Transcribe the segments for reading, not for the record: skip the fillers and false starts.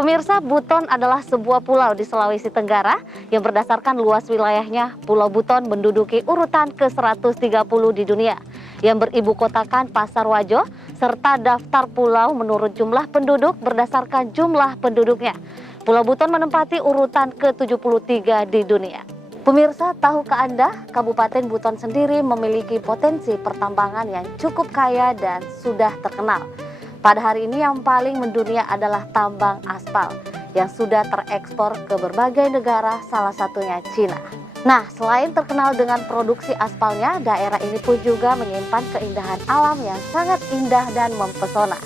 Pemirsa, Buton adalah sebuah pulau di Sulawesi Tenggara yang berdasarkan luas wilayahnya, Pulau Buton menduduki urutan ke-130 di dunia, yang beribu kotakan Pasarwajo, serta daftar pulau menurut jumlah penduduk berdasarkan jumlah penduduknya. Pulau Buton menempati urutan ke-73 di dunia. Pemirsa, tahukah Anda, Kabupaten Buton sendiri memiliki potensi pertambangan yang cukup kaya dan sudah terkenal. Pada hari ini yang paling mendunia adalah tambang aspal yang sudah terekspor ke berbagai negara, salah satunya Cina. Nah, selain terkenal dengan produksi aspalnya, daerah ini pun juga menyimpan keindahan alam yang sangat indah dan mempesona.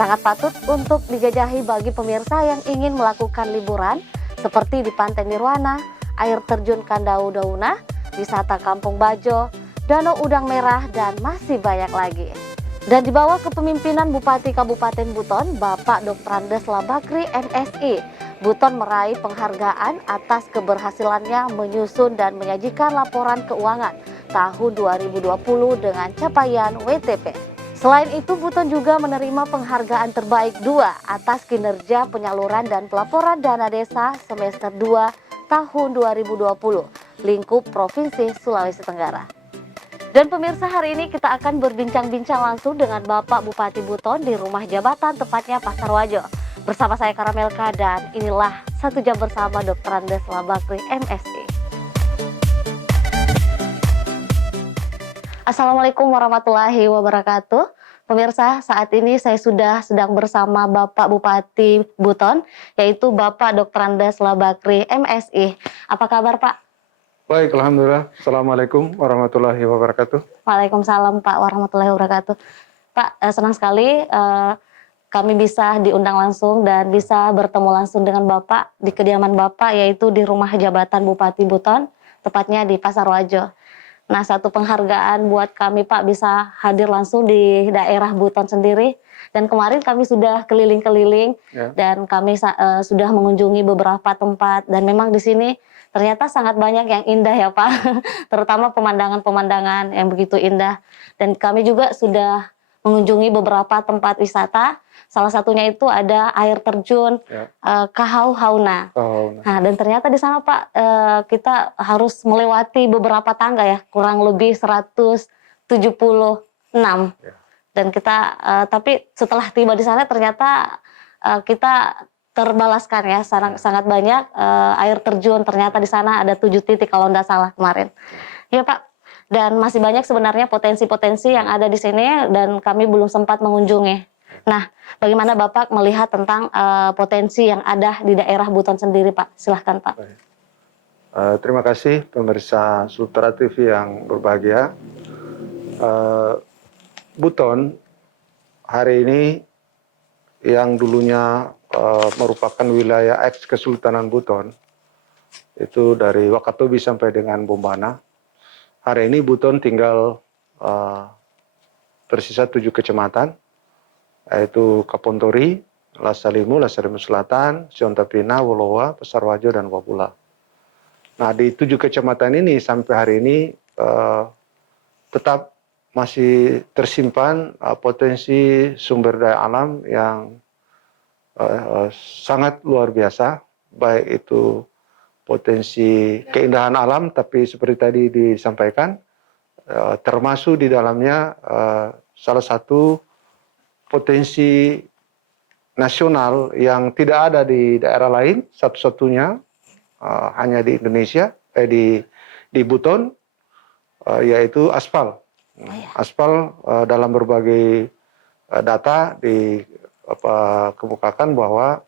Sangat patut untuk dijajahi bagi pemirsa yang ingin melakukan liburan seperti di Pantai Nirwana, air terjun Kandau Dauna, wisata Kampung Bajo, Danau Udang Merah, dan masih banyak lagi. Dan di bawah kepemimpinan Bupati Kabupaten Buton, Bapak Dr. Andes Labakri MSI, Buton meraih penghargaan atas keberhasilannya menyusun dan menyajikan laporan keuangan tahun 2020 dengan capaian WTP. Selain itu, Buton juga menerima penghargaan terbaik 2 atas kinerja penyaluran dan pelaporan dana desa semester 2 tahun 2020, lingkup Provinsi Sulawesi Tenggara. Dan pemirsa, hari ini kita akan berbincang-bincang langsung dengan Bapak Bupati Buton di rumah jabatan, tepatnya Pasarwajo. Bersama saya Karamelka dan inilah 1 jam bersama Dr. Andes Labakri MSI. Assalamualaikum warahmatullahi wabarakatuh. Pemirsa, saat ini saya sedang bersama Bapak Bupati Buton, yaitu Bapak Dr. Andes Labakri MSI. Apa kabar, Pak? Baik, Alhamdulillah. Assalamualaikum warahmatullahi wabarakatuh. Waalaikumsalam, Pak, warahmatullahi wabarakatuh. Pak, senang sekali kami bisa diundang langsung dan bisa bertemu langsung dengan Bapak di kediaman Bapak, yaitu di rumah jabatan Bupati Buton, tepatnya di Pasarwajo. Nah, satu penghargaan buat kami, Pak, bisa hadir langsung di daerah Buton sendiri. Dan kemarin kami sudah keliling-keliling dan kami sudah mengunjungi beberapa tempat, dan memang di sini ternyata sangat banyak yang indah ya, Pak, terutama pemandangan-pemandangan yang begitu indah. Dan kami juga sudah mengunjungi beberapa tempat wisata, salah satunya itu ada air terjun Kahau Hauna. Nah, dan ternyata di sana, Pak, kita harus melewati beberapa tangga ya, kurang lebih 176. Dan kita, tapi setelah tiba di sana ternyata kita terbalaskan ya, sangat banyak air terjun. Ternyata di sana ada 7 titik kalau tidak salah kemarin. Ya, Pak. Dan masih banyak sebenarnya potensi-potensi yang ada di sini dan kami belum sempat mengunjungi. Nah, bagaimana Bapak melihat tentang potensi yang ada di daerah Buton sendiri, Pak? Silahkan, Pak. Terima kasih pemirsa Sutra TV yang berbahagia. Buton hari ini yang dulunya merupakan wilayah eks Kesultanan Buton, itu dari Wakatobi sampai dengan Bombana. Hari ini Buton tinggal tersisa 7 kecamatan, yaitu Kapontori, Lasalimu Selatan, Siontapina, Wolowa, Pasarwajo, dan Wabula. Nah, di 7 kecamatan ini sampai hari ini tetap masih tersimpan potensi sumber daya alam yang sangat luar biasa, baik itu potensi keindahan alam, tapi seperti tadi disampaikan, termasuk di dalamnya salah satu potensi nasional yang tidak ada di daerah lain, satu-satunya hanya di Indonesia, di Buton, yaitu aspal. Aspal dalam berbagai data dikemukakan bahwa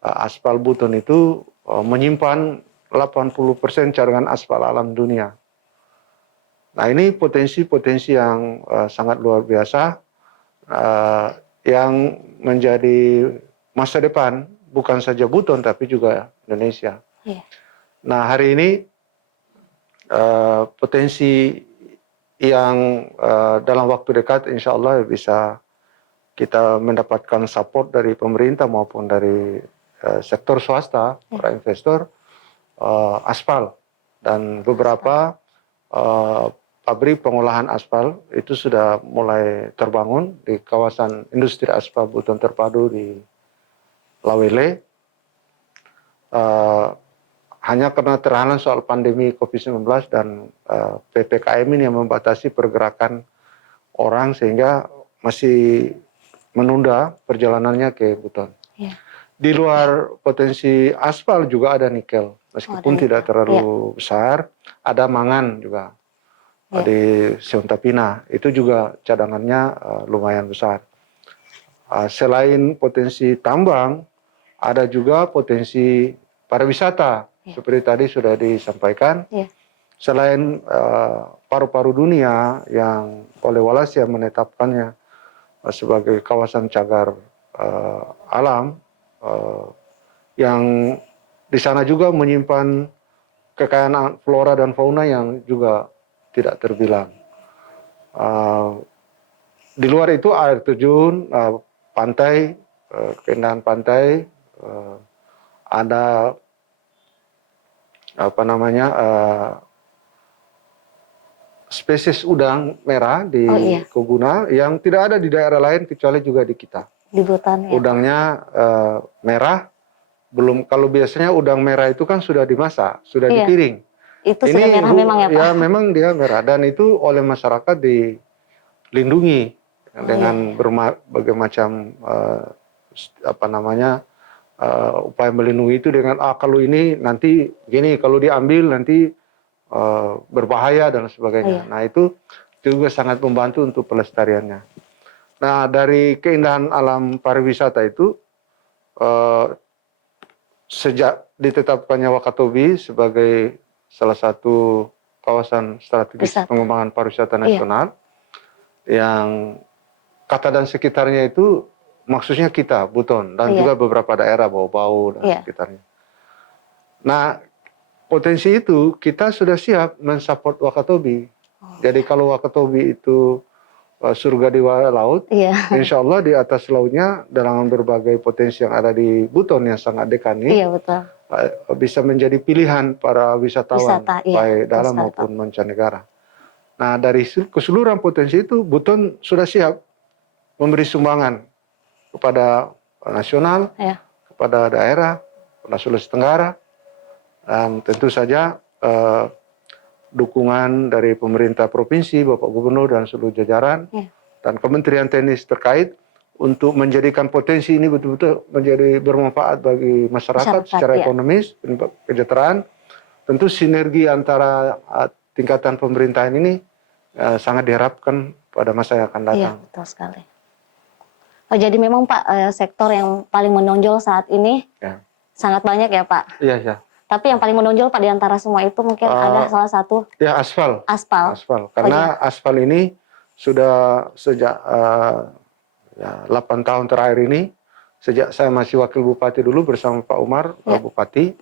aspal Buton itu menyimpan 80% cadangan aspal alam dunia. Nah, ini potensi-potensi yang sangat luar biasa yang menjadi masa depan bukan saja Buton tapi juga Indonesia. Nah, hari ini potensi yang dalam waktu dekat insya Allah bisa kita mendapatkan support dari pemerintah maupun dari sektor swasta, para investor, aspal, dan beberapa pabrik pengolahan aspal itu sudah mulai terbangun di kawasan industri aspal Buton Terpadu di Lawele. Hanya karena terhalang soal pandemi COVID-19 dan PPKM ini yang membatasi pergerakan orang sehingga masih menunda perjalanannya ke Buton. Ya. Di luar potensi aspal juga ada nikel, meskipun tidak terlalu besar. Ada mangan juga di Siontapina, itu juga cadangannya lumayan besar. Selain potensi tambang, ada juga potensi pariwisata. Seperti tadi sudah disampaikan, selain paru-paru dunia yang oleh Walasia menetapkannya sebagai kawasan cagar alam, yang di sana juga menyimpan kekayaan flora dan fauna yang juga tidak terbilang. Di luar itu air terjun, pantai, keindahan pantai, ada spesies udang merah di Koguna yang tidak ada di daerah lain kecuali juga di kita. Di Buton, ya. Udangnya merah, belum, kalau biasanya udang merah itu kan sudah dimasak, sudah dipiring. Itu ini sudah merah memang ya Pak? Ya memang dia merah, dan itu oleh masyarakat dilindungi dengan berbagai macam upaya melindungi itu dengan kalau ini nanti gini, kalau diambil nanti berbahaya dan sebagainya. Nah itu juga sangat membantu untuk pelestariannya. Nah dari keindahan alam pariwisata itu sejak ditetapkannya Wakatobi sebagai salah satu kawasan strategis pengembangan pariwisata nasional, yang Kata dan sekitarnya itu maksudnya kita, Buton, dan juga beberapa daerah Bau-Bau dan sekitarnya. Nah, potensi itu kita sudah siap mensupport Wakatobi. Jadi kalau Wakatobi itu surga di bawah laut, insya Allah di atas lautnya dengan berbagai potensi yang ada di Buton yang sangat dekat ini, bisa menjadi pilihan para wisatawan, baik dalam maupun mancanegara. Nah, dari keseluruhan potensi itu, Buton sudah siap memberi sumbangan kepada nasional, kepada daerah, kepada Sulawesi Tenggara, dan tentu saja dukungan dari pemerintah provinsi, Bapak Gubernur dan seluruh jajaran, dan Kementerian Teknis terkait untuk menjadikan potensi ini betul-betul menjadi bermanfaat bagi masyarakat secara ekonomis, kesejahteraan. Tentu sinergi antara tingkatan pemerintahan ini sangat diharapkan pada masa yang akan datang. Iya, betul sekali. Oh, jadi memang Pak, sektor yang paling menonjol saat ini sangat banyak ya Pak? Iya. Tapi yang paling menonjol Pak di antara semua itu mungkin ada salah satu? Ya, aspal. Aspal. Karena aspal ini sudah sejak 8 tahun terakhir ini, sejak saya masih wakil bupati dulu bersama Pak Umar, Bupati,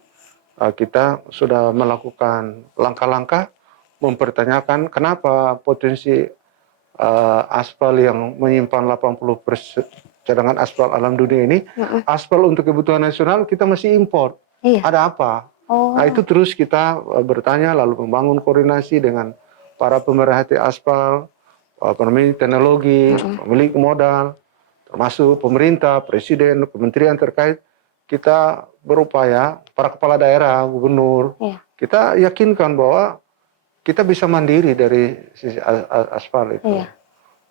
kita sudah melakukan langkah-langkah mempertanyakan kenapa potensi aspal yang menyimpan 80% cadangan aspal alam dunia ini, aspal untuk kebutuhan nasional kita masih impor. Ada apa? Nah itu terus kita bertanya, lalu membangun koordinasi dengan para pemerhati aspal, pemilik teknologi, pemilik modal, termasuk pemerintah, presiden, kementerian terkait. Kita berupaya, para kepala daerah, gubernur, kita yakinkan bahwa kita bisa mandiri dari sisi aspal itu.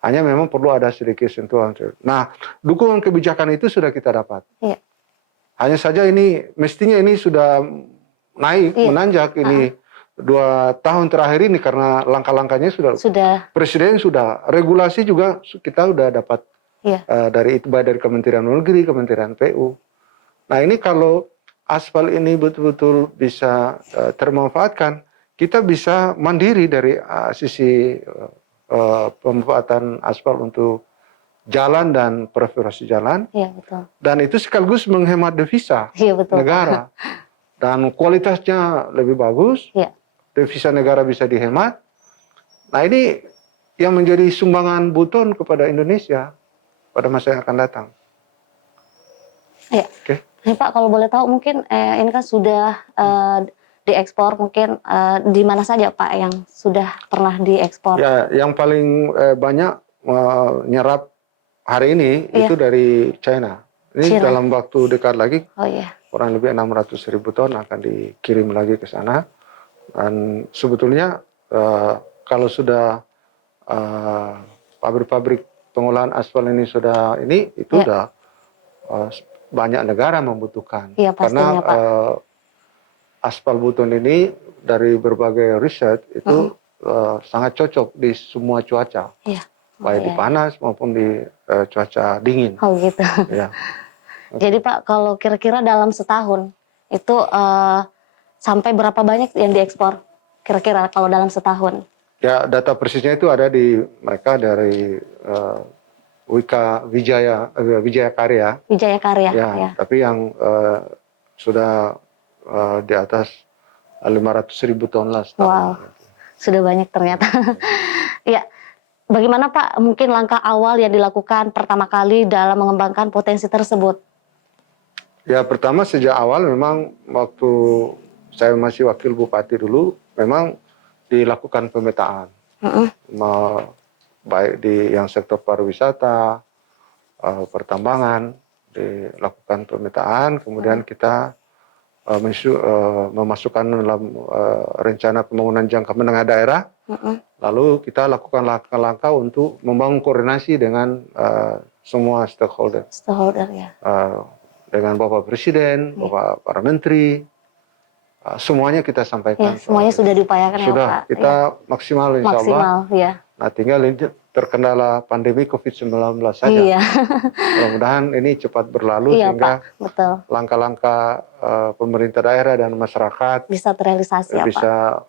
Hanya memang perlu ada sedikit sentuhan. Nah, dukungan kebijakan itu sudah kita dapat. Hanya saja ini, mestinya ini sudah naik, menanjak ini 2 tahun terakhir ini karena langkah-langkahnya sudah. Presiden sudah, regulasi juga kita sudah dapat dari Kementerian Luar Negeri, Kementerian PU. Nah ini kalau aspal ini betul-betul bisa termanfaatkan, kita bisa mandiri dari sisi pemanfaatan aspal untuk jalan dan perforasi jalan. Dan itu sekaligus menghemat devisa negara. Dan kualitasnya lebih bagus, devisa negara bisa dihemat. Nah ini yang menjadi sumbangan Buton kepada Indonesia pada masa yang akan datang. Nih Pak, kalau boleh tahu mungkin ini kan sudah diekspor, mungkin di mana saja Pak yang sudah pernah diekspor? Ya, yang paling banyak menyerap hari ini itu dari China. Ini Cina. dalam waktu dekat lagi Oh iya. kurang lebih 600.000 ton akan dikirim lagi ke sana. Dan sebetulnya kalau sudah pabrik-pabrik pengolahan aspal ini sudah itu Ya. udah banyak negara membutuhkan. Iya pastinya Karena Pak. aspal buton ini dari berbagai riset itu sangat cocok di semua cuaca, Iya. Oh, baik di iya. panas maupun di cuaca dingin. Oh gitu. Ya. Jadi Pak, kalau kira-kira dalam setahun itu sampai berapa banyak yang diekspor? Kira-kira kalau dalam setahun? Ya, data persisnya itu ada di mereka dari Wika Wijaya Karya. Wijaya Karya. Ya, Ya. tapi yang sudah di atas 500.000 ton lah setahun. Wow, sudah banyak ternyata. Ya, bagaimana Pak mungkin langkah awal yang dilakukan pertama kali dalam mengembangkan potensi tersebut? Ya, pertama sejak awal memang waktu saya masih wakil bupati dulu, memang dilakukan pemetaan. Baik di yang sektor pariwisata, pertambangan, dilakukan pemetaan, kemudian kita memasukkan dalam rencana pembangunan jangka menengah daerah, lalu kita lakukan langkah-langkah untuk membangun koordinasi dengan semua stakeholder. Stakeholder ya. Dengan Bapak Presiden, Bapak para Menteri, semuanya kita sampaikan. Ya, semuanya sudah diupayakan ya sudah, Pak. kita maksimal insya Allah. Maksimal ya. Nah tinggal terkendala pandemi COVID-19 saja. Iya. Mudah-mudahan ini cepat berlalu Iya sehingga Pak, betul. langkah-langkah pemerintah daerah dan masyarakat Bisa terrealisasi ya Pak. bisa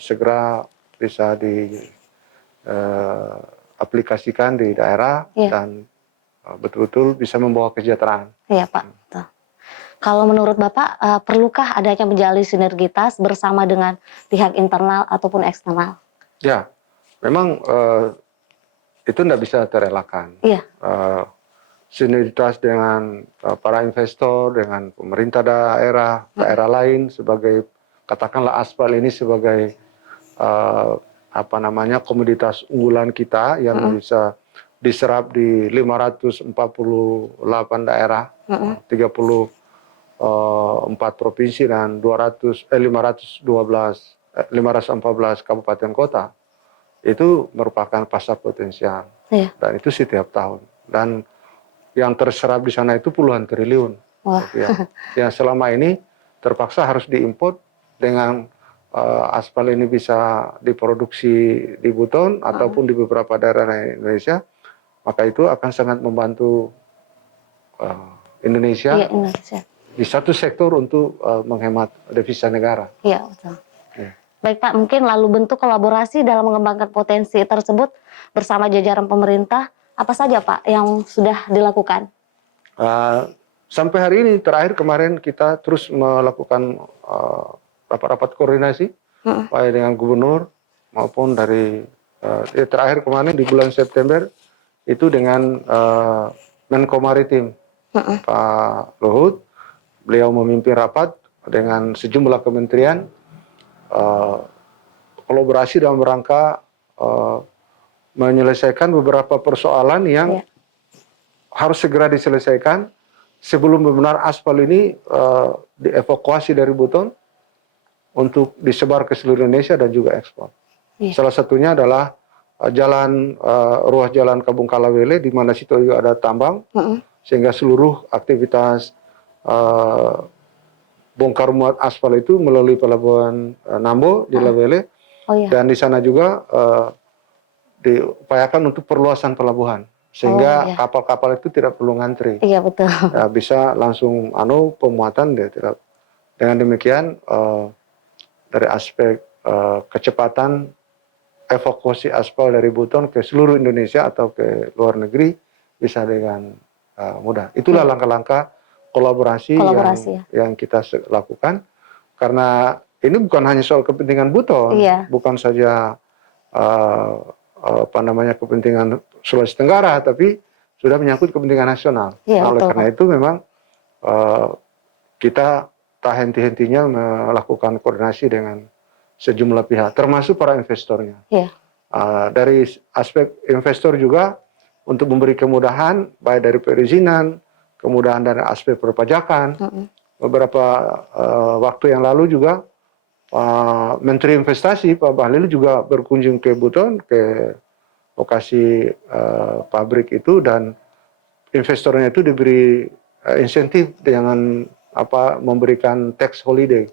segera bisa aplikasikan di daerah dan betul-betul bisa membawa kesejahteraan. Iya Pak, betul. Kalau menurut Bapak, perlukah adanya menjalin sinergitas bersama dengan pihak internal ataupun eksternal? Ya, memang itu tidak bisa terelakkan. Iya. Sinergitas dengan para investor, dengan pemerintah daerah, daerah lain sebagai katakanlah aspal ini sebagai komoditas unggulan kita yang bisa diserap di 548 daerah, 34 provinsi dan 514 kabupaten kota. Itu merupakan pasar potensial. Dan itu setiap tahun. Dan yang terserap di sana itu puluhan triliun rupiah. Yang selama ini terpaksa harus diimpor dengan aspal ini bisa diproduksi di Buton ataupun di beberapa daerah di Indonesia, maka itu akan sangat membantu Indonesia di satu sektor untuk menghemat devisa negara. Iya, betul. Baik Pak, mungkin lalu bentuk kolaborasi dalam mengembangkan potensi tersebut bersama jajaran pemerintah, apa saja Pak yang sudah dilakukan? Sampai hari ini, terakhir kemarin kita terus melakukan rapat-rapat koordinasi, baik dengan gubernur maupun dari terakhir kemarin di bulan September itu dengan Menko Maritim Pak Luhut. Beliau memimpin rapat dengan sejumlah kementerian kolaborasi dalam rangka menyelesaikan beberapa persoalan yang harus segera diselesaikan sebelum benar aspal ini dievakuasi dari Buton untuk disebar ke seluruh Indonesia dan juga ekspor. Salah satunya adalah ruas jalan Kabung Kalawele di mana situ juga ada tambang, sehingga seluruh aktivitas bongkar muat aspal itu melalui pelabuhan Nambo di Lawele, dan di sana juga diupayakan untuk perluasan pelabuhan sehingga kapal-kapal itu tidak perlu ngantri. Iya betul. Ya, bisa langsung pemuatan dia tidak. Dengan demikian dari aspek kecepatan evakuasi aspal dari Buton ke seluruh Indonesia atau ke luar negeri bisa dengan mudah. Itulah langkah-langkah kolaborasi yang kita lakukan, karena ini bukan hanya soal kepentingan Buton, bukan saja kepentingan Sulawesi Tenggara, tapi sudah menyangkut kepentingan nasional. Oleh karena itu memang kita tak henti-hentinya melakukan koordinasi dengan sejumlah pihak, termasuk para investornya. Dari aspek investor juga untuk memberi kemudahan, baik dari perizinan, kemudahan dari aspek perpajakan. Mm-mm. Beberapa waktu yang lalu juga Menteri Investasi Pak Bahlil juga berkunjung ke Buton, ke lokasi pabrik itu, dan investornya itu diberi insentif dengan memberikan tax holiday.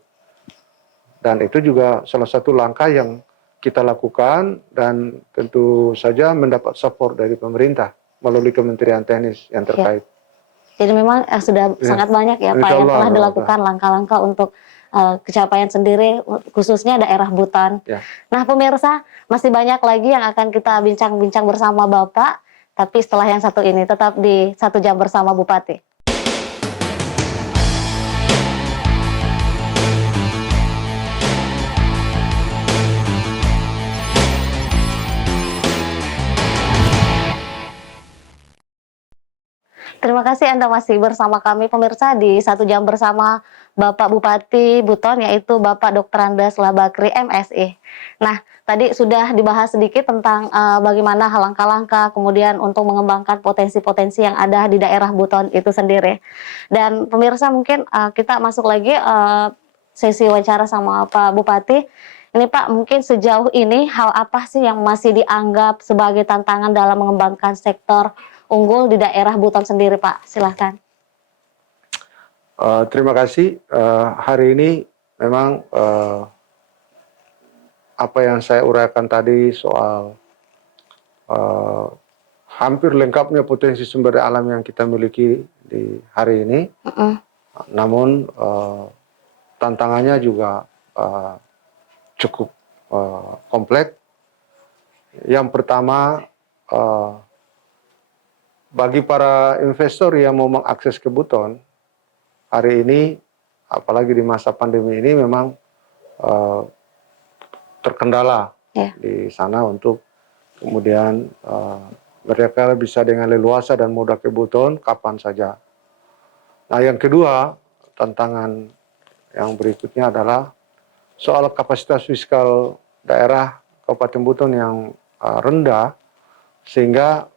Dan itu juga salah satu langkah yang kita lakukan dan tentu saja mendapat support dari pemerintah melalui Kementerian Teknis yang terkait. Jadi memang sudah sangat banyak ya Pak yang telah dilakukan langkah-langkah untuk kecapaian sendiri, khususnya daerah Buton. Ya. Nah pemirsa, masih banyak lagi yang akan kita bincang-bincang bersama Bapak, tapi setelah yang satu ini tetap di 1 Jam Bersama Bupati. Terima kasih Anda masih bersama kami pemirsa di 1 Jam Bersama Bapak Bupati Buton, yaitu Bapak Dr. Andes Labakri MSI. Nah, tadi sudah dibahas sedikit tentang bagaimana langkah-langkah kemudian untuk mengembangkan potensi-potensi yang ada di daerah Buton itu sendiri. Dan pemirsa mungkin kita masuk lagi sesi wawancara sama Pak Bupati. Ini Pak, mungkin sejauh ini hal apa sih yang masih dianggap sebagai tantangan dalam mengembangkan sektor unggul di daerah Buton sendiri, Pak? Silahkan. Terima kasih. Hari ini memang apa yang saya uraikan tadi soal hampir lengkapnya potensi sumber daya alam yang kita miliki di hari ini. Namun tantangannya juga cukup kompleks. Yang pertama, bagi para investor yang mau mengakses ke Buton, hari ini, apalagi di masa pandemi ini, memang terkendala di sana untuk kemudian mereka bisa dengan leluasa dan mudah ke Buton kapan saja. Nah, yang kedua, tantangan yang berikutnya adalah soal kapasitas fiskal daerah Kabupaten Buton yang rendah, sehingga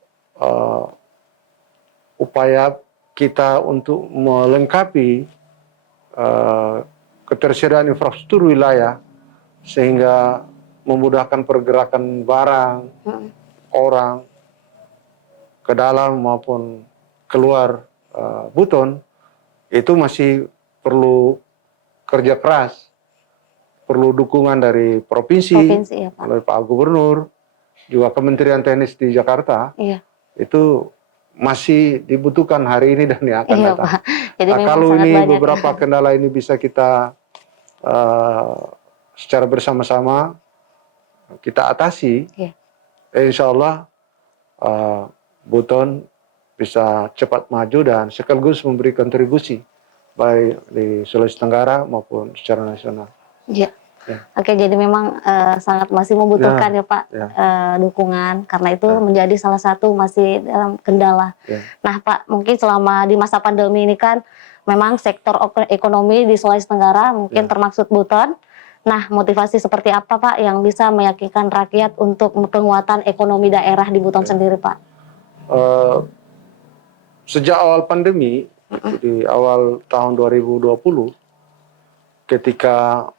upaya kita untuk melengkapi ketersediaan infrastruktur wilayah sehingga memudahkan pergerakan barang, orang ke dalam maupun keluar Buton itu masih perlu kerja keras, perlu dukungan dari provinsi Ya, Pak. oleh Pak Gubernur, juga Kementerian Teknis di Jakarta. Itu masih dibutuhkan hari ini dan yang akan datang. Pak. Jadi kalau ini beberapa kendala ini bisa kita secara bersama-sama kita atasi, insya Allah Buton bisa cepat maju dan sekaligus memberi kontribusi baik di Sulawesi Tenggara maupun secara nasional. Oke, jadi memang sangat masih membutuhkan ya Pak dukungan, karena itu menjadi salah satu masih dalam kendala. Nah Pak, mungkin selama di masa pandemi ini kan memang sektor ekonomi di Sulawesi Tenggara mungkin termasuk Buton. Nah, motivasi seperti apa Pak yang bisa meyakinkan rakyat untuk penguatan ekonomi daerah di Buton sendiri Pak? Sejak awal pandemi, di awal tahun 2020, ketika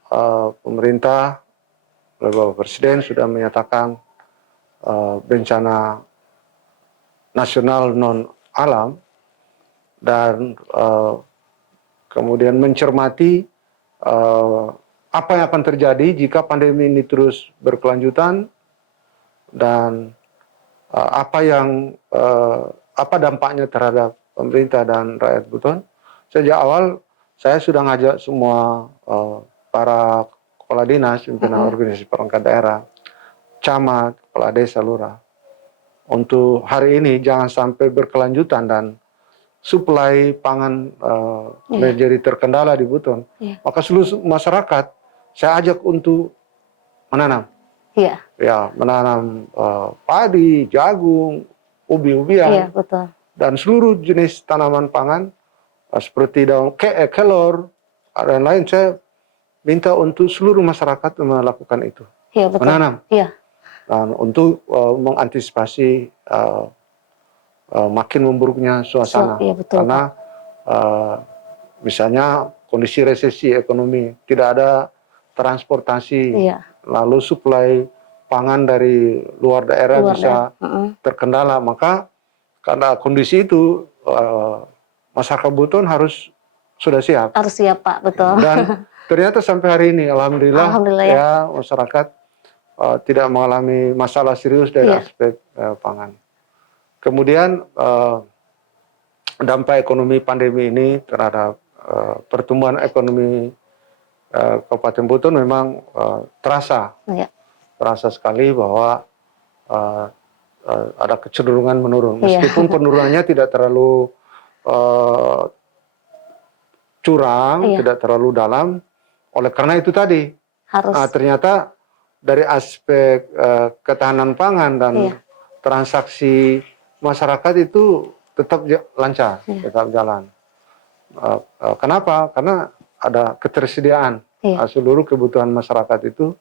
pemerintah, Bapak Presiden sudah menyatakan bencana nasional non alam, dan kemudian mencermati apa yang akan terjadi jika pandemi ini terus berkelanjutan, dan apa dampaknya terhadap pemerintah dan rakyat Buton. Sejak awal saya sudah ngajak semua para kepala dinas, pimpinan organisasi perangkat daerah, camat, kepala desa, lurah, untuk hari ini jangan sampai berkelanjutan dan suplai pangan menjadi terkendala di Buton. Maka seluruh masyarakat saya ajak untuk menanam. Menanam padi, jagung, ubi-ubian, dan seluruh jenis tanaman pangan seperti daun kelor dan lain. Saya minta untuk seluruh masyarakat melakukan itu, menanam, dan untuk mengantisipasi makin memburuknya suasana, karena eh, misalnya kondisi resesi ekonomi, tidak ada transportasi, Iya, lalu suplai pangan dari luar daerah luar bisa daerah. Heeh. terkendala. Maka karena kondisi itu masyarakat Buton harus sudah siap. Harus siap Pak, betul. Dan ternyata sampai hari ini, alhamdulillah, Alhamdulillah ya. ya masyarakat tidak mengalami masalah serius dari Iya, aspek pangan. Kemudian dampak ekonomi pandemi ini terhadap pertumbuhan ekonomi Kabupaten Buton memang terasa iya, sekali bahwa uh, ada kecenderungan menurun. iya, Meskipun penurunannya tidak terlalu uh, curang, iya. tidak terlalu dalam. Oleh karena itu tadi, Harus, ternyata dari aspek ketahanan pangan dan iya, transaksi masyarakat itu tetap lancar, iya, tetap jalan. Kenapa? Karena ada ketersediaan iya, seluruh kebutuhan masyarakat itu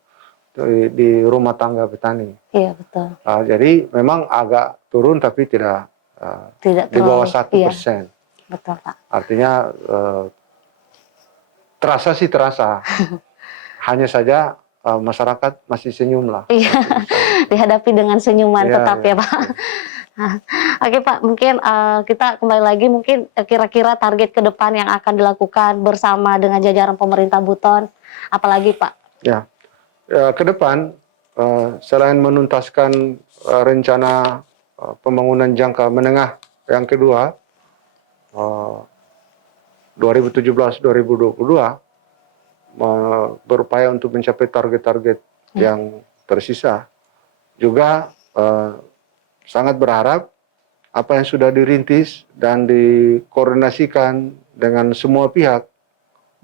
di rumah tangga petani. iya betul. Jadi memang agak turun tapi tidak Tidak di bawah terlalu, iya, 1%. betul Pak. Artinya terasa sih terasa. Hanya saja masyarakat masih senyum lah. Iya, Masih bisa. dihadapi dengan senyuman Iya, tetap iya, ya Pak. iya. Oke Pak, mungkin kita kembali lagi mungkin kira-kira target ke depan yang akan dilakukan bersama dengan jajaran pemerintah Buton, apalagi Pak? Ya, ke depan selain menuntaskan rencana pembangunan jangka menengah yang kedua 2017-2022 berupaya untuk mencapai target-target yang tersisa. Juga sangat berharap apa yang sudah dirintis dan dikoordinasikan dengan semua pihak,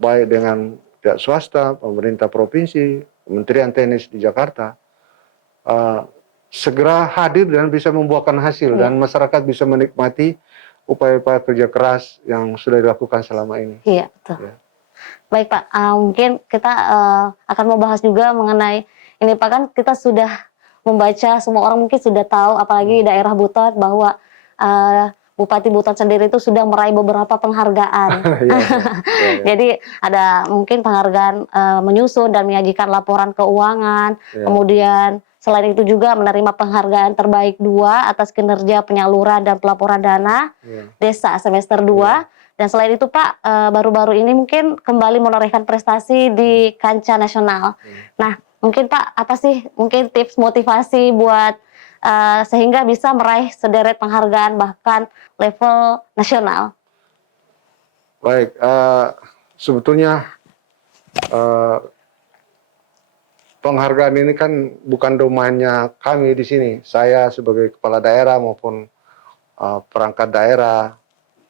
baik dengan pihak swasta, pemerintah provinsi, Kementerian Teknis di Jakarta, segera hadir dan bisa membuahkan hasil dan masyarakat bisa menikmati upaya-upaya kerja keras yang sudah dilakukan selama ini. Iya betul. Ya. Baik Pak, mungkin kita akan membahas juga mengenai ini Pak, kan kita sudah membaca, semua orang mungkin sudah tahu, apalagi daerah Buton, bahwa Bupati Buton sendiri itu sudah meraih beberapa penghargaan. Ya, ya. Jadi ada mungkin penghargaan menyusun dan menyajikan laporan keuangan, Ya. kemudian selain itu juga menerima penghargaan terbaik 2 atas kinerja penyaluran dan pelaporan dana Ya. desa semester 2. Dan selain itu Pak, baru-baru ini mungkin kembali menorehkan prestasi di kancah nasional. Nah, mungkin Pak, apa sih mungkin tips motivasi buat sehingga bisa meraih sederet penghargaan bahkan level nasional? Baik, sebetulnya penghargaan ini kan bukan domainnya kami di sini. Saya sebagai kepala daerah maupun perangkat daerah,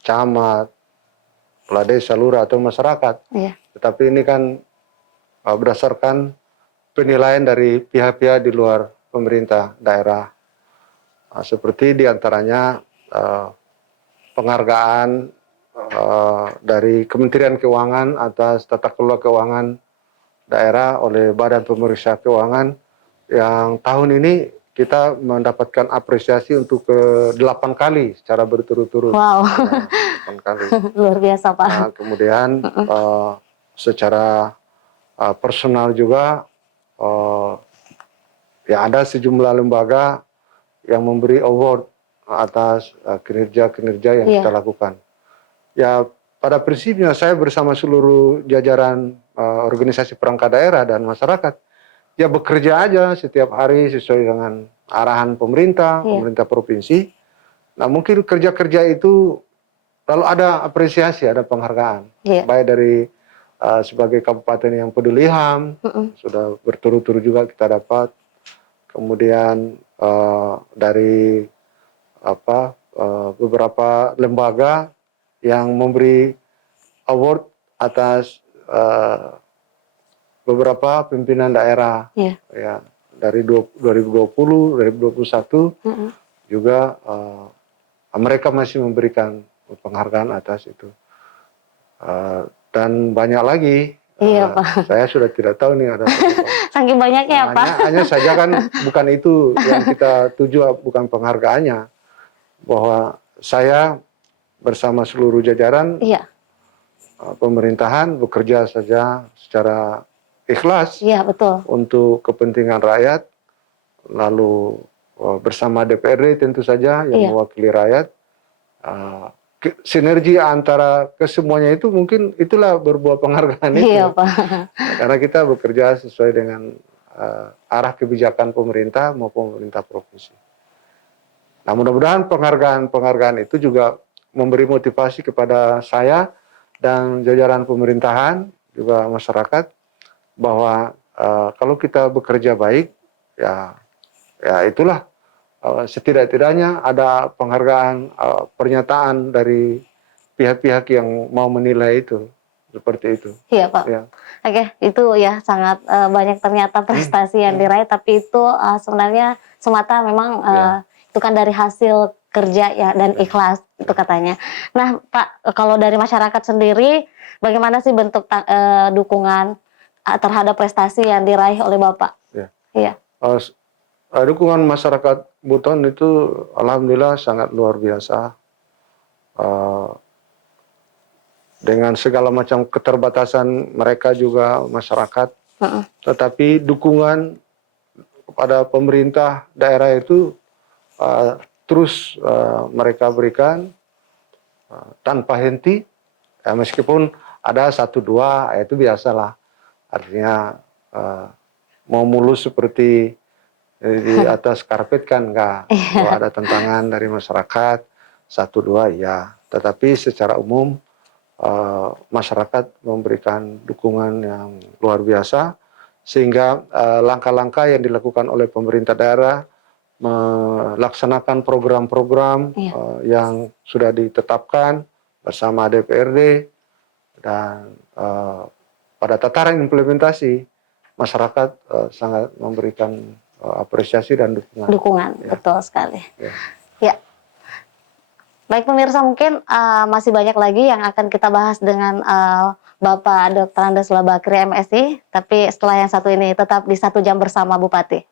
camat, kepala desa, lurah atau masyarakat. Iya. Tetapi ini kan berdasarkan penilaian dari pihak-pihak di luar pemerintah daerah. Seperti diantaranya penghargaan dari Kementerian Keuangan atas tata kelola keuangan daerah oleh Badan Pemeriksa Keuangan yang tahun ini kita mendapatkan apresiasi untuk ke-8 kali secara berturut-turut. Wow. 8 kali. Luar biasa Pak. Kemudian secara personal juga ya ada sejumlah lembaga yang memberi award atas kinerja-kinerja yang kita lakukan. Ya pada prinsipnya saya bersama seluruh jajaran organisasi perangkat daerah dan masyarakat ya bekerja aja setiap hari sesuai dengan arahan pemerintah, pemerintah provinsi. Nah mungkin kerja-kerja itu lalu ada apresiasi, ada penghargaan, baik dari sebagai kabupaten yang peduli HAM, sudah berturut-turut juga kita dapat. Kemudian dari beberapa lembaga yang memberi award atas beberapa pimpinan daerah, ya dari 2020, 2021 juga mereka masih memberikan penghargaan atas itu. Dan banyak lagi. Iya Pak. Saya sudah tidak tahu nih ada. Saking banyaknya ya Pak. Hanya saja kan bukan itu yang kita tuju, bukan penghargaannya. Bahwa saya bersama seluruh jajaran Iya, pemerintahan bekerja saja secara ikhlas iya betul. untuk kepentingan rakyat, lalu bersama DPRD tentu saja yang Iya, mewakili rakyat. Sinergi antara kesemuanya itu mungkin itulah berbuah penghargaan iya itu. Pak. Karena kita bekerja sesuai dengan arah kebijakan pemerintah maupun pemerintah provinsi. Nah, mudah-mudahan penghargaan itu juga memberi motivasi kepada saya dan jajaran pemerintahan, juga masyarakat, bahwa kalau kita bekerja baik, ya, ya itulah setidak-tidaknya ada penghargaan, pernyataan dari pihak-pihak yang mau menilai itu, seperti itu. Iya Pak. Ya. Oke, itu ya sangat banyak ternyata prestasi yang diraih, tapi itu sebenarnya semata memang itu kan dari hasil kerja ya dan ikhlas itu katanya. Nah Pak, kalau dari masyarakat sendiri, bagaimana sih bentuk dukungan terhadap prestasi yang diraih oleh Bapak? Ya. Iya, Dukungan masyarakat Buton itu alhamdulillah sangat luar biasa. Dengan segala macam keterbatasan mereka juga masyarakat, tetapi dukungan kepada pemerintah daerah itu terus mereka berikan tanpa henti, ya, meskipun ada satu dua itu biasalah, artinya mau mulus seperti di atas karpet kan enggak. Kalau ada tantangan dari masyarakat satu dua ya, tetapi secara umum masyarakat memberikan dukungan yang luar biasa, sehingga langkah-langkah yang dilakukan oleh pemerintah daerah melaksanakan program-program yang sudah ditetapkan bersama DPRD, dan pada tataran implementasi masyarakat sangat memberikan apresiasi dan dukungan. dukungan, Ya. betul sekali. Ya. Ya. Baik pemirsa, mungkin masih banyak lagi yang akan kita bahas dengan Bapak Dr. Andes Labakri MSI, tapi setelah yang satu ini tetap di 1 jam bersama Bupati.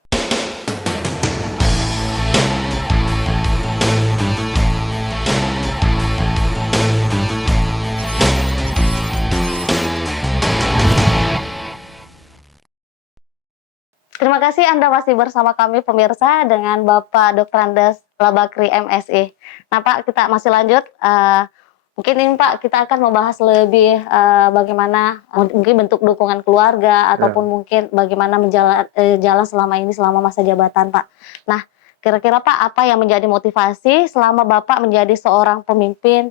Terima kasih Anda masih bersama kami pemirsa dengan Bapak Dr. Andes Labakri MSI. Nah Pak, kita masih lanjut. Mungkin ini Pak, kita akan membahas lebih bagaimana mungkin bentuk dukungan keluarga ataupun mungkin bagaimana jalan selama ini selama masa jabatan Pak. Nah, kira-kira Pak, apa yang menjadi motivasi selama Bapak menjadi seorang pemimpin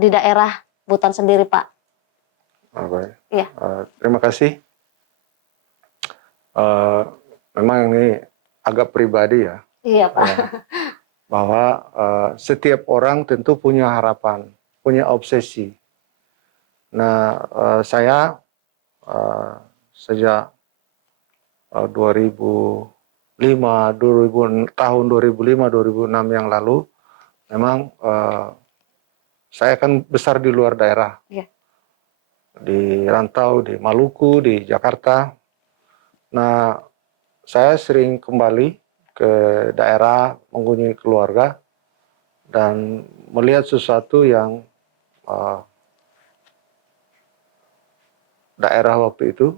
di daerah Buton sendiri Pak? Baik. Iya. Terima kasih. Memang ini agak pribadi ya. Iya Pak. Bahwa setiap orang tentu punya harapan, punya obsesi. Nah, saya sejak tahun 2005-2006 yang lalu, memang saya kan besar di luar daerah. Iya. Di rantau, di Maluku, di Jakarta. Nah, saya sering kembali ke daerah, mengunjungi keluarga, dan melihat sesuatu yang daerah waktu itu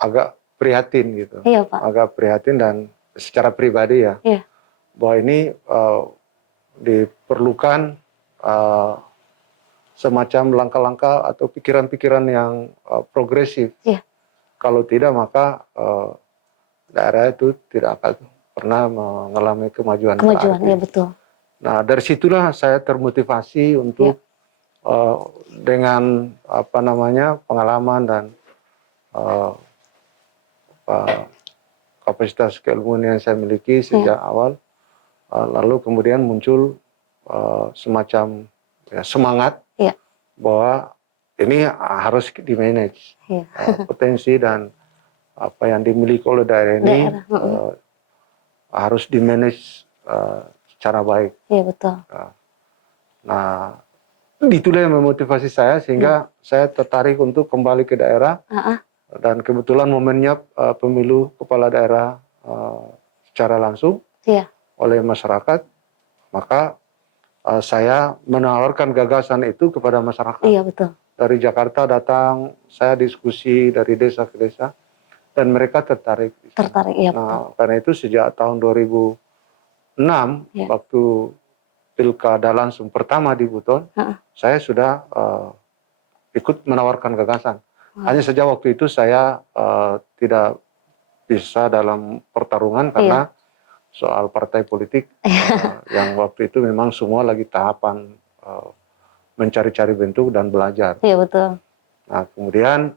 agak prihatin gitu. Iya, Pak. Agak prihatin, dan secara pribadi ya, bahwa ini diperlukan semacam langkah-langkah atau pikiran-pikiran yang progresif. Kalau tidak, maka daerah itu tidak akan pernah mengalami kemajuan berarti. Ya betul. Nah, dari situlah saya termotivasi untuk dengan pengalaman dan kapasitas keilmuan yang saya miliki sejak awal, lalu kemudian muncul semacam semangat bahwa ini harus di-manage. Potensi dan apa yang dimiliki oleh daerah ini harus di-manage secara baik. Iya betul. Nah, itulah yang memotivasi saya sehingga saya tertarik untuk kembali ke daerah. Dan kebetulan momennya pemilu kepala daerah secara langsung oleh masyarakat. maka saya menawarkan gagasan itu kepada masyarakat. Iya, betul. Dari Jakarta datang, saya diskusi dari desa ke desa, dan mereka tertarik. Tertarik, iya betul. Nah, karena itu sejak tahun 2006, Iya. waktu pilkada langsung pertama di Buton, saya sudah ikut menawarkan gagasan. Hanya saja waktu itu saya tidak bisa dalam pertarungan karena soal partai politik yang waktu itu memang semua lagi tahapan mencari-cari bentuk dan belajar. Iya, betul. Nah, kemudian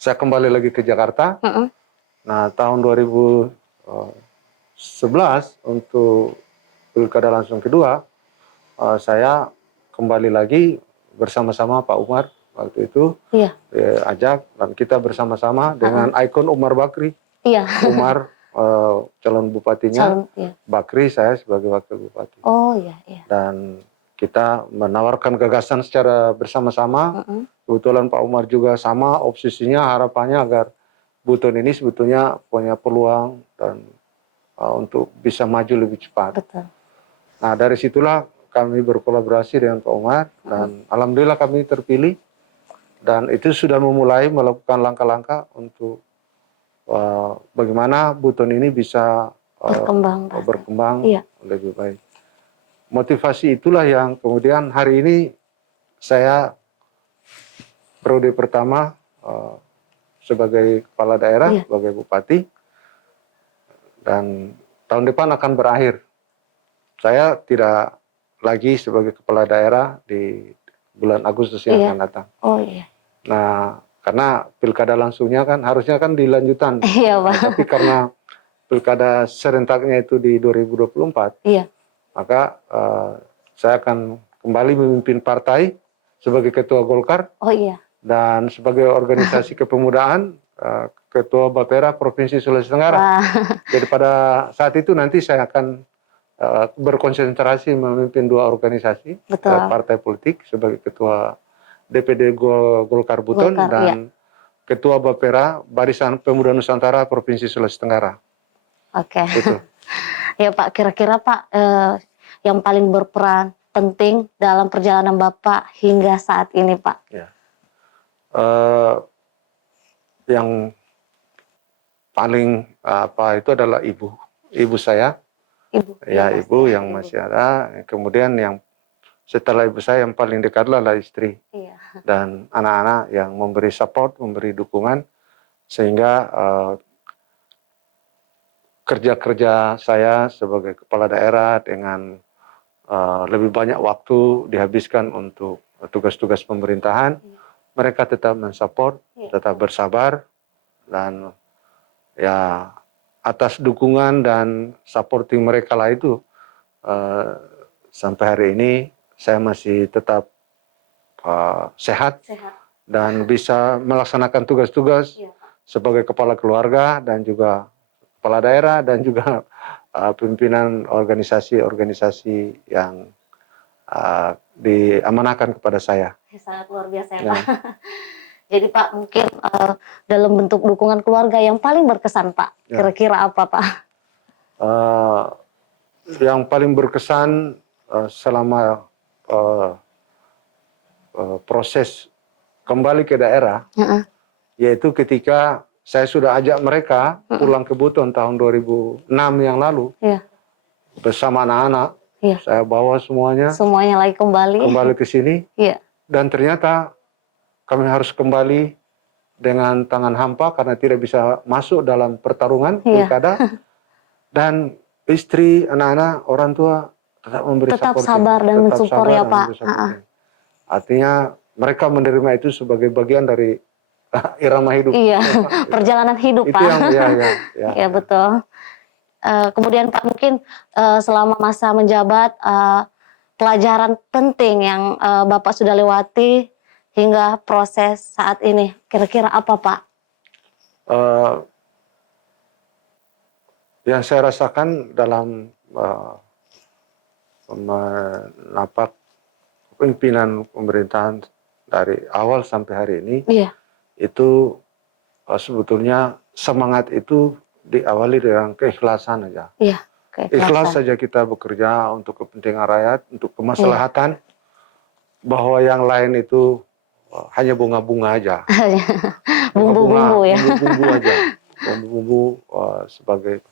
saya kembali lagi ke Jakarta. Nah, tahun 2011 untuk pilkada langsung kedua, saya kembali lagi bersama-sama Pak Umar waktu itu, ajak, dan kita bersama-sama dengan ikon Umar Bakri. Iya. Umar calon bupatinya, Bakri saya sebagai wakil bupati. Oh iya, iya. Dan kita menawarkan gagasan secara bersama-sama. Kebetulan Pak Umar juga sama obsesinya, harapannya agar Buton ini sebetulnya punya peluang dan untuk bisa maju lebih cepat. Betul. Nah, dari situlah kami berkolaborasi dengan Pak Umar, dan alhamdulillah kami terpilih, dan itu sudah memulai melakukan langkah-langkah untuk bagaimana Buton ini bisa berkembang lebih baik. Motivasi itulah yang kemudian hari ini saya periode pertama sebagai kepala daerah, sebagai bupati, dan tahun depan akan berakhir. Saya tidak lagi sebagai kepala daerah di bulan Agustus yang akan datang. Oh iya. Nah, karena pilkada langsungnya kan harusnya kan dilanjutan. Iya, Pak. Tapi karena pilkada serentaknya itu di 2024, maka saya akan kembali memimpin partai sebagai ketua Golkar. Oh iya. Dan sebagai organisasi kepemudaan, ketua Bapera Provinsi Sulawesi Tenggara. Jadi pada saat itu nanti saya akan berkonsentrasi memimpin dua organisasi, partai politik sebagai ketua DPD Golkar Buton dan ketua Bapera Barisan Pemuda Nusantara Provinsi Sulawesi Tenggara. Oke. Itu. Ya Pak, kira-kira Pak yang paling berperan penting dalam perjalanan Bapak hingga saat ini, Pak? Ya. Yang paling itu adalah ibu saya. Ibu yang masih ada. Kemudian yang setelah ibu saya yang paling dekat adalah istri. Dan anak-anak yang memberi support, memberi dukungan, sehingga kerja-kerja saya sebagai kepala daerah dengan lebih banyak waktu dihabiskan untuk tugas-tugas pemerintahan. Mereka tetap mensupport, tetap bersabar, dan ya atas dukungan dan supporting mereka lah itu sampai hari ini saya masih tetap sehat dan bisa melaksanakan tugas-tugas sebagai kepala keluarga dan juga kepala daerah dan juga pimpinan organisasi-organisasi yang diamanahkan kepada saya. Sangat luar biasa ya, Pak. Jadi Pak, mungkin dalam bentuk dukungan keluarga yang paling berkesan Pak, kira-kira apa Pak? Yang paling berkesan selama proses kembali ke daerah, yaitu ketika saya sudah ajak mereka pulang ke Buton tahun 2006 yang lalu, bersama anak-anak, saya bawa semuanya lagi kembali ke sini, dan ternyata kami harus kembali dengan tangan hampa karena tidak bisa masuk dalam pertarungan pilkada, dan istri, anak-anak, orang tua tetap memberi support, sabar dan mensupport ya Pak. Artinya mereka menerima itu sebagai bagian dari irama hidup. Iya, perjalanan hidup Pak. Itu yang ya betul. Kemudian Pak, mungkin selama masa menjabat pelajaran penting yang Bapak sudah lewati hingga proses saat ini, kira-kira apa Pak? Yang saya rasakan dalam menapak pimpinan pemerintahan dari awal sampai hari ini, itu sebetulnya semangat itu diawali dengan keikhlasan aja. Ikhlas keikhlasan. saja kita bekerja untuk kepentingan rakyat, untuk kemaslahatan, bahwa yang lain itu hanya bunga-bunga aja. Bumbu-bumbu ya. Bumbu-bumbu aja. Bumbu-bumbu sebagai,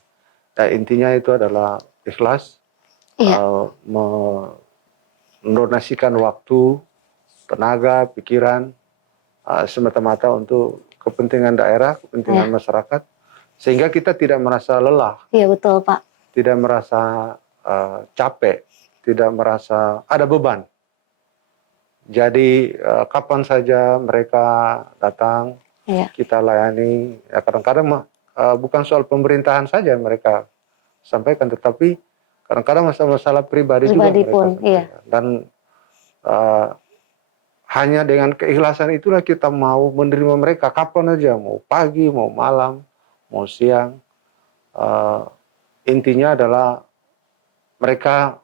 intinya itu adalah ikhlas, Iya, mendonasikan waktu, tenaga, pikiran, semata-mata untuk kepentingan daerah, kepentingan masyarakat, sehingga kita tidak merasa lelah, iya betul Pak. tidak merasa capek, tidak merasa ada beban. Jadi kapan saja mereka datang, Iya, kita layani. Ya, kadang-kadang bukan soal pemerintahan saja mereka sampaikan, tetapi kadang-kadang masalah-masalah pribadi juga pribadi mereka pun, iya. sampaikan. Dan hanya dengan keikhlasan itulah kita mau menerima mereka kapan aja, mau pagi, mau malam, mau siang. Intinya adalah mereka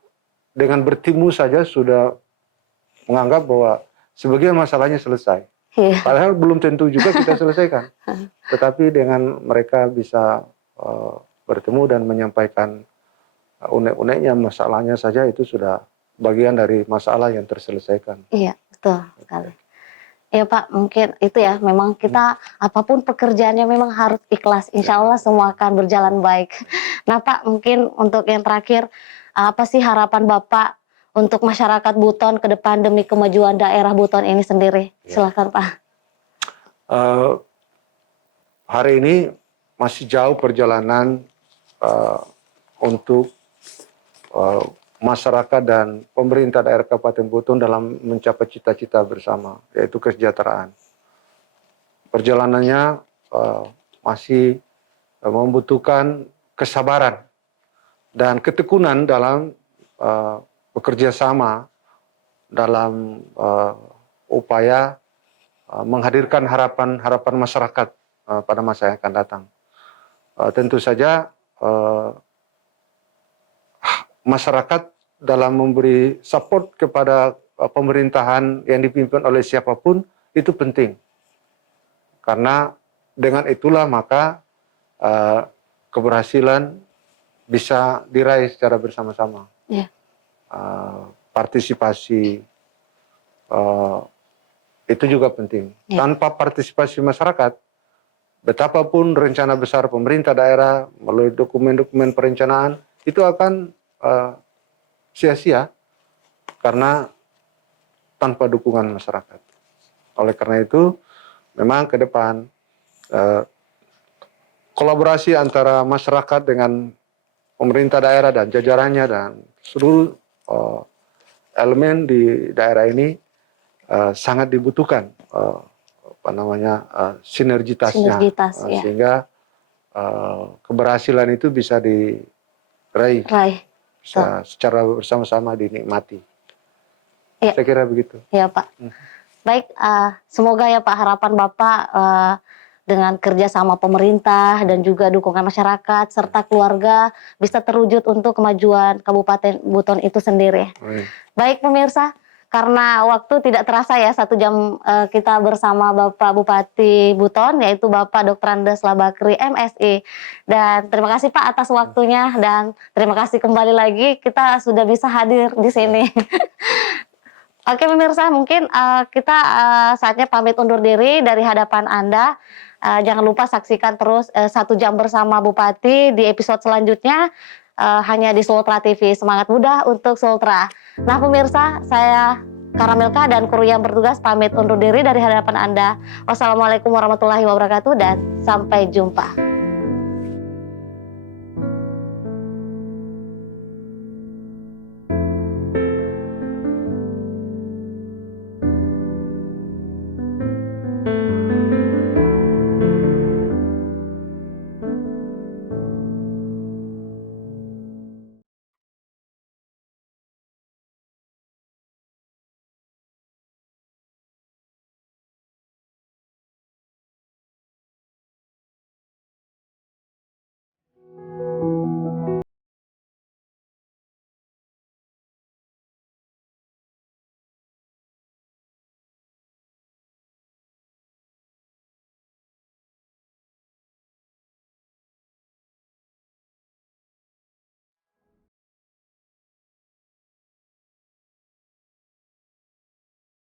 dengan bertemu saja sudah menganggap bahwa sebagian masalahnya selesai. Iya, Padahal belum tentu juga kita selesaikan. Tetapi dengan mereka bisa bertemu dan menyampaikan unek-uneknya, masalahnya saja, itu sudah bagian dari masalah yang terselesaikan. iya betul sekali. Ya Pak, mungkin itu ya, memang kita apapun pekerjaannya memang harus ikhlas. Insya Allah semua akan berjalan baik. Nah Pak, mungkin untuk yang terakhir, apa sih harapan Bapak untuk masyarakat Buton ke depan demi kemajuan daerah Buton ini sendiri? Silakan Pak. Hari ini masih jauh perjalanan untuk masyarakat dan pemerintah daerah Kabupaten Buton dalam mencapai cita-cita bersama, yaitu kesejahteraan. Perjalanannya masih membutuhkan kesabaran dan ketekunan dalam bekerja sama dalam upaya menghadirkan harapan masyarakat pada masa yang akan datang. Tentu saja masyarakat dalam memberi support kepada pemerintahan yang dipimpin oleh siapapun itu penting. Karena dengan itulah maka keberhasilan bisa diraih secara bersama-sama. Iya. Partisipasi itu juga penting. Tanpa partisipasi masyarakat, betapapun rencana besar pemerintah daerah melalui dokumen-dokumen perencanaan itu akan sia-sia karena tanpa dukungan masyarakat. Oleh karena itu, memang ke depan kolaborasi antara masyarakat dengan pemerintah daerah dan jajarannya dan seluruh elemen di daerah ini sangat dibutuhkan sinergitasnya, sehingga keberhasilan itu bisa diraih, bisa secara bersama-sama dinikmati. Ya. Saya kira begitu. Ya Pak. Baik, semoga ya Pak harapan Bapak dengan kerjasama pemerintah dan juga dukungan masyarakat serta keluarga bisa terwujud untuk kemajuan Kabupaten Buton itu sendiri. Baik pemirsa, karena waktu tidak terasa ya 1 jam kita bersama Bapak Bupati Buton, yaitu Bapak Dr. Andes Labakri MSI. Dan terima kasih Pak atas waktunya dan terima kasih kembali lagi kita sudah bisa hadir di sini. Oke pemirsa, mungkin kita saatnya pamit undur diri dari hadapan Anda. Jangan lupa saksikan terus 1 jam bersama Bupati di episode selanjutnya hanya di Sultra TV. Semangat muda untuk Sultra. Nah pemirsa, saya Karamelka dan kru yang bertugas pamit undur diri dari hadapan Anda. Wassalamualaikum warahmatullahi wabarakatuh dan sampai jumpa.